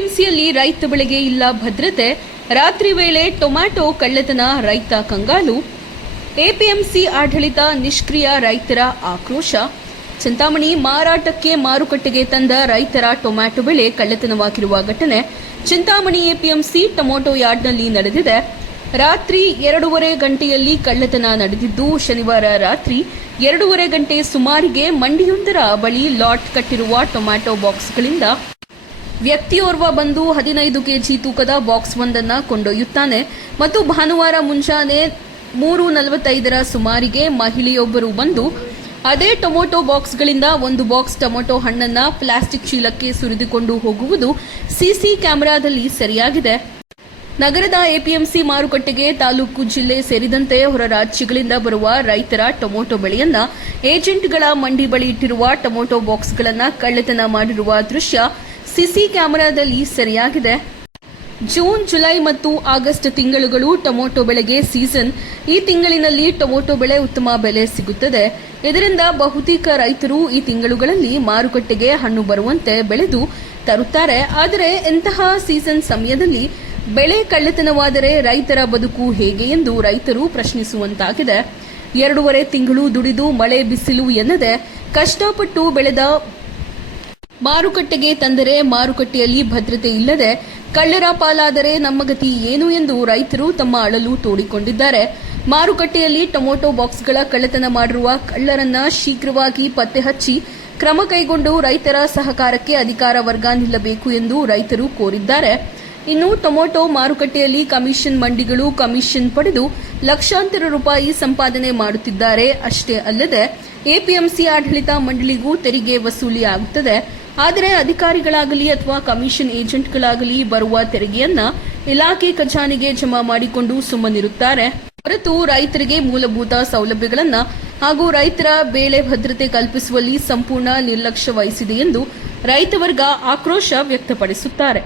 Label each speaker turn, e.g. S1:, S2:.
S1: ಟಿಎಂಸಿಯಲ್ಲಿ ರೈತ ಬೆಳೆಗೆ ಇಲ್ಲ ಭದ್ರತೆ. ರಾತ್ರಿ ವೇಳೆ ಟೊಮ್ಯಾಟೊ ಕಳ್ಳತನ ರೈತ ಕಂಗಾಲು. ಎಪಿಎಂಸಿ ಆಡಳಿತ ನಿಷ್ಕ್ರಿಯ ರೈತರ ಆಕ್ರೋಶ. ಚಿಂತಾಮಣಿ ಮಾರಾಟಕ್ಕೆ ಮಾರುಕಟ್ಟೆಗೆ ತಂದ ರೈತರ ಟೊಮ್ಯಾಟೊ ಬೆಳೆ ಕಳ್ಳತನವಾಗಿರುವ ಘಟನೆ ಚಿಂತಾಮಣಿ ಎಪಿಎಂಸಿ ಟೊಮೊಟೊ ಯಾರ್ಡ್ನಲ್ಲಿ ನಡೆದಿದೆ. ರಾತ್ರಿ ಎರಡೂವರೆ ಗಂಟೆಯಲ್ಲಿ ಕಳ್ಳತನ ನಡೆದಿದ್ದು ಶನಿವಾರ ರಾತ್ರಿ ಎರಡೂವರೆ ಗಂಟೆ ಸುಮಾರಿಗೆ ಮಂಡಿಯೊಂದರ ಬಳಿ ಲಾಟ್ ಕಟ್ಟಿರುವ ಟೊಮ್ಯಾಟೊ ಬಾಕ್ಸ್ಗಳಿಂದ ವ್ಯಕ್ತಿಯೋರ್ವ ಬಂದು ಹದಿನೈದು ಕೆಜಿ ತೂಕದ ಬಾಕ್ಸ್ ಒಂದನ್ನು ಕೊಂಡೊಯ್ಯುತ್ತಾನೆ ಮತ್ತು ಭಾನುವಾರ ಮುಂಜಾನೆ ಮೂರು ನಲವತ್ತೈದರ ಸುಮಾರಿಗೆ ಮಹಿಳೆಯೊಬ್ಬರು ಬಂದು ಅದೇ ಟೊಮೊಟೊ ಬಾಕ್ಸ್ಗಳಿಂದ ಒಂದು ಬಾಕ್ಸ್ ಟೊಮೊಟೊ ಹಣ್ಣನ್ನ ಪ್ಲಾಸ್ಟಿಕ್ ಚೀಲಕ್ಕೆ ಸುರಿದುಕೊಂಡು ಹೋಗುವುದು ಸಿಸಿ ಕ್ಯಾಮೆರಾದಲ್ಲಿ ಸರಿಯಾಗಿದೆ. ನಗರದ ಎಪಿಎಂಸಿ ಮಾರುಕಟ್ಟೆಗೆ ತಾಲೂಕು ಜಿಲ್ಲೆ ಸೇರಿದಂತೆ ಹೊರ ರಾಜ್ಯಗಳಿಂದ ಬರುವ ರೈತರ ಟೊಮೊಟೊ ಬೆಳೆಯನ್ನ ಏಜೆಂಟ್ಗಳ ಮಂಡಿ ಬಳಿ ಇಟ್ಟಿರುವ ಟೊಮೊಟೊ ಬಾಕ್ಸ್ಗಳನ್ನು ಕಳ್ಳತನ ಮಾಡಿರುವ ದೃಶ್ಯ ಸಿಸಿ ಕ್ಯಾಮೆರಾದಲ್ಲಿ ಸೆರೆಯಾಗಿದೆ. ಜೂನ್, ಜುಲೈ ಮತ್ತು ಆಗಸ್ಟ್ ತಿಂಗಳುಗಳು ಟೊಮೊಟೊ ಬೆಳೆಗೆ ಸೀಸನ್. ಈ ತಿಂಗಳಿನಲ್ಲಿ ಟೊಮೊಟೊ ಬೆಳೆ ಉತ್ತಮ ಬೆಲೆ ಸಿಗುತ್ತದೆ. ಇದರಿಂದ ಬಹುತೇಕ ರೈತರು ಈ ತಿಂಗಳುಗಳಲ್ಲಿ ಮಾರುಕಟ್ಟೆಗೆ ಹಣ್ಣು ಬರುವಂತೆ ಬೆಳೆದು ತರುತ್ತಾರೆ. ಆದರೆ ಇಂತಹ ಸೀಸನ್ ಸಮಯದಲ್ಲಿ ಬೆಳೆ ಕಳ್ಳತನವಾದರೆ ರೈತರ ಬದುಕು ಹೇಗೆ ಎಂದು ರೈತರು ಪ್ರಶ್ನಿಸುವಂತಾಗಿದೆ. ಎರಡೂವರೆ ತಿಂಗಳು ದುಡಿದು ಮಳೆ ಬಿಸಿಲು ಎನ್ನದೆ ಕಷ್ಟಪಟ್ಟು ಬೆಳೆದ ಮಾರುಕಟ್ಟೆಗೆ ತಂದರೆ ಮಾರುಕಟ್ಟೆಯಲ್ಲಿ ಭದ್ರತೆ ಇಲ್ಲದೆ ಕಳ್ಳರ ಪಾಲಾದರೆ ನಮ್ಮ ಗತಿ ಏನು ಎಂದು ರೈತರು ತಮ್ಮ ಅಳಲು ತೋಡಿಕೊಂಡಿದ್ದಾರೆ. ಮಾರುಕಟ್ಟೆಯಲ್ಲಿ ಟೊಮೊಟೊ ಬಾಕ್ಸ್ಗಳ ಕಳ್ಳತನ ಮಾಡಿರುವ ಕಳ್ಳರನ್ನ ಶೀಘ್ರವಾಗಿ ಪತ್ತೆ ಹಚ್ಚಿ ಕ್ರಮ ಕೈಗೊಂಡು ರೈತರ ಸಹಕಾರಕ್ಕೆ ಅಧಿಕಾರ ವರ್ಗ ನಿಲ್ಲಬೇಕು ಎಂದು ರೈತರು ಕೋರಿದ್ದಾರೆ. ಇನ್ನು ಟೊಮೊಟೊ ಮಾರುಕಟ್ಟೆಯಲ್ಲಿ ಕಮಿಷನ್ ಮಂಡಿಗಳು ಕಮಿಷನ್ ಪಡೆದು ಲಕ್ಷಾಂತರ ರೂಪಾಯಿ ಸಂಪಾದನೆ ಮಾಡುತ್ತಿದ್ದಾರೆ. ಅಷ್ಟೇ ಅಲ್ಲದೆ, ಎಪಿಎಂಸಿ ಆಡಳಿತ ಮಂಡಳಿಗೂ ತೆರಿಗೆ ವಸೂಲಿ ಆಗುತ್ತದೆ ಆದರೆ ಅಧಿಕಾರಿಗಳಾಗಲಿ ಅಥವಾ ಕಮಿಷನ್ ಏಜೆಂಟ್ಗಳಾಗಲಿ ಬರುವ ತೆರಿಗೆಯನ್ನ ಇಲಾಖೆ ಖಜಾನೆಗೆ ಜಮಾ ಮಾಡಿಕೊಂಡು ಸುಮ್ಮನಿರುತ್ತಾರೆ. ಹೊರತು ರೈತರಿಗೆ ಮೂಲಭೂತ ಸೌಲಭ್ಯಗಳನ್ನ ಹಾಗೂ ರೈತರ ಬೇಳೆ ಭದ್ರತೆ ಕಲ್ಪಿಸುವಲ್ಲಿ ಸಂಪೂರ್ಣ ನಿರ್ಲಕ್ಷ್ಯ ವಹಿಸಿದೆ ಎಂದು ರೈತ ವರ್ಗ ಆಕ್ರೋಶ ವ್ಯಕ್ತಪಡಿಸುತ್ತಾರೆ.